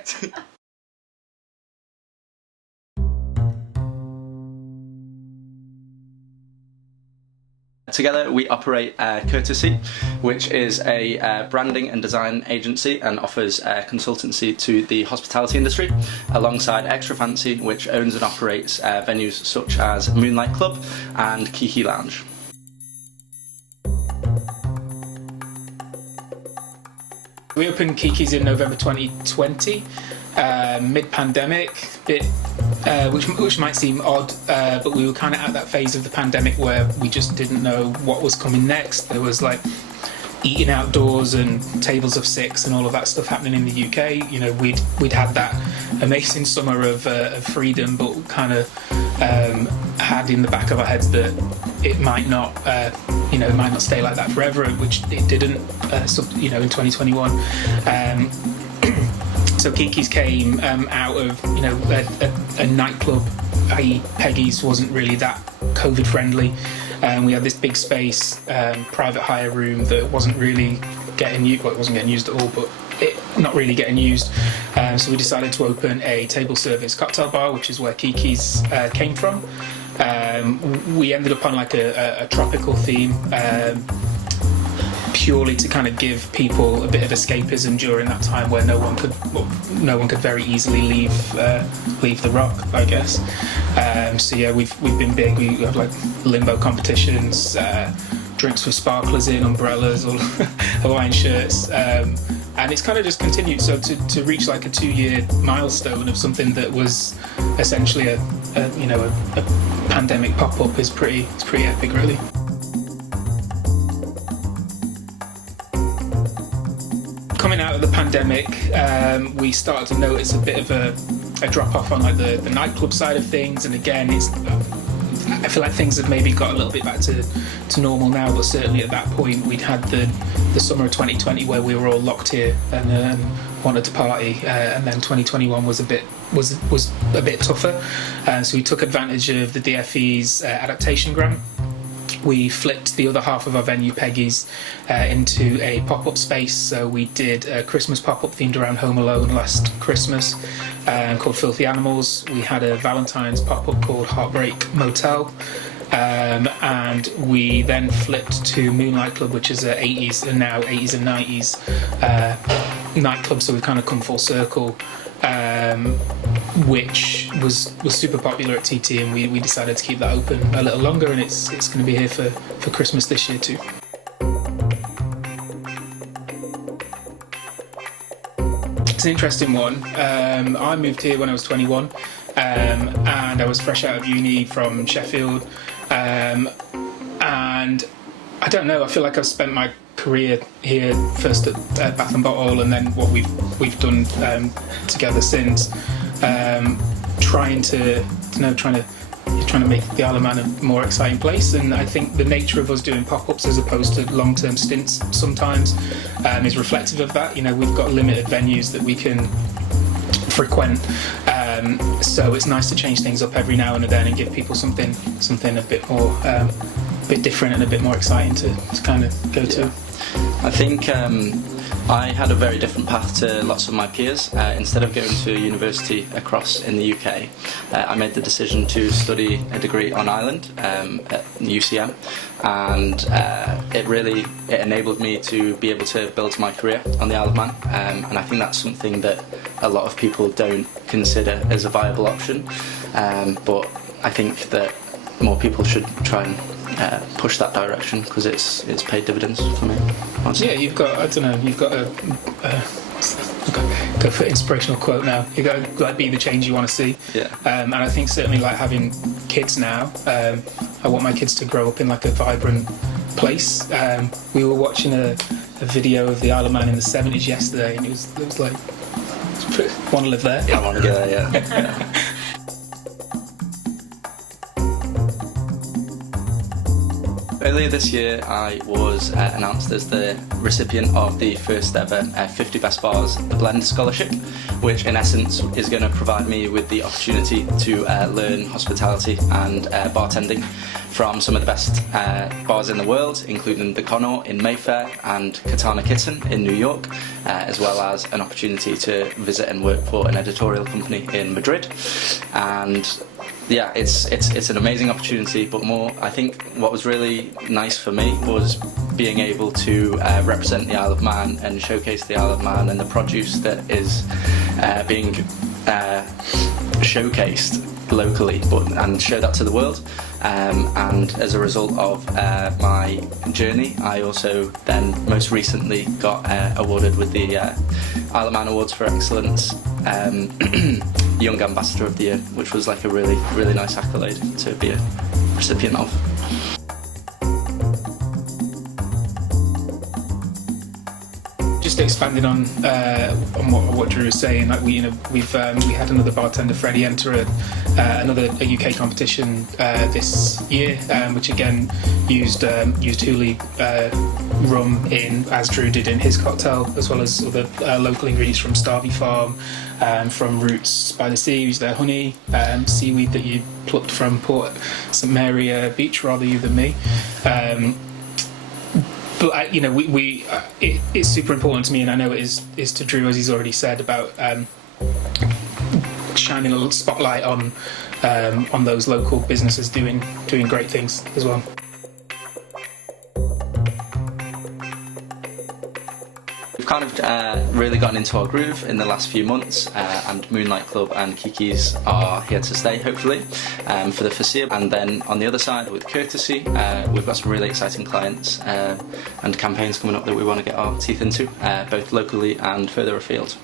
Perfect. Together we operate Courtesy, which is a branding and design agency and offers consultancy to the hospitality industry, alongside Extra Fancy, which owns and operates venues such as Moonlight Club and Kiki Lounge. We opened Kiki's in November 2020, mid-pandemic, which might seem odd, but we were kind of at that phase of the pandemic where we just didn't know what was coming next. There was like eating outdoors and tables of six and all of that stuff happening in the UK. You know, we'd had that amazing summer of freedom, but kind of had in the back of our heads that it might not, it might not stay like that forever, which it didn't, in 2021. So Kiki's came out of, a nightclub, i.e. Peggy's wasn't really that COVID friendly. We had this big space, private hire room that wasn't really getting used, well, it wasn't getting used at all, but not really getting used. So we decided to open a table service cocktail bar, which is where Kiki's came from. We ended up on like a tropical theme, purely to kind of give people a bit of escapism during that time where no one could very easily leave the rock, I guess. So yeah, we've been big. We have like limbo competitions, drinks with sparklers in, umbrellas, or Hawaiian shirts, and it's kind of just continued. So to reach like a 2-year milestone of something that was essentially a pandemic pop-up is pretty epic, really. Coming out of the pandemic, we started to notice a bit of a drop-off on like the nightclub side of things, and again, I feel like things have maybe got a little bit back to normal now, but certainly at that point we'd had the summer of 2020 where we were all locked here and wanted to party, and then 2021 was a bit tougher, so we took advantage of the DfE's adaptation grant. We flipped the other half of our venue, Peggy's, into a pop-up space. So we did a Christmas pop-up themed around Home Alone last Christmas, called Filthy Animals. We had a Valentine's pop-up called Heartbreak Motel. And we then flipped to Moonlight Club, which is a 80s and 90s nightclub. So we've kind of come full circle. Which was super popular at TT, and we decided to keep that open a little longer, and it's going to be here for Christmas this year too. It's an interesting one. I moved here when I was 21, and I was fresh out of uni from Sheffield, and I don't know, I feel like I've spent my career here, first at Bath and Bottle, and then what we've done together since, trying to make the Isle of Man a more exciting place. And I think the nature of us doing pop-ups as opposed to long-term stints sometimes is reflective of that. We've got limited venues that we can frequent, so it's nice to change things up every now and then and give people something a bit more bit different and a bit more exciting to kind of go to. I think I had a very different path to lots of my peers. Instead of going to university across in the UK, I made the decision to study a degree on Ireland at UCM, and it enabled me to be able to build my career on the Isle of Man, and I think that's something that a lot of people don't consider as a viable option, but I think that more people should try and push that direction, because it's paid dividends for me, honestly. Yeah, you've got a go for inspirational quote now. You've got to like be the change you want to see. Yeah. And I think certainly like having kids now, I want my kids to grow up in like a vibrant place. We were watching a video of the Isle of Man in the 70s yesterday, and it was like, want to live there? Yeah, I want to go there, yeah. Earlier this year, I was announced as the recipient of the first ever 50 Best Bars The Blend Scholarship, which in essence is going to provide me with the opportunity to learn hospitality and bartending from some of the best bars in the world, including the Connaught in Mayfair and Katana Kitten in New York, as well as an opportunity to visit and work for an editorial company in Madrid. And yeah, it's an amazing opportunity, but more, I think what was really nice for me was being able to represent the Isle of Man and showcase the Isle of Man and the produce that is being showcased locally, and show that to the world. And as a result of my journey, I also then most recently got awarded with the Isle of Man Awards for Excellence Young Ambassador of the Year, which was like a really nice accolade to be a recipient of. Just expanding on what Drew was saying, like we had another bartender, Freddie, enter another UK competition this year, which again used Huli rum in, as Drew did in his cocktail, as well as other local ingredients from Starvey Farm, from Roots by the Sea, used their honey, seaweed that you plucked from Port St Mary Beach, rather you than me. But it's super important to me, and I know it is to Drew, as he's already said, about shining a little spotlight on those local businesses doing great things as well. We've kind of really gotten into our groove in the last few months, and Moonlight Club and Kiki's are here to stay, hopefully, for the foreseeable. And then on the other side, with Courtesy, we've got some really exciting clients and campaigns coming up that we want to get our teeth into, both locally and further afield.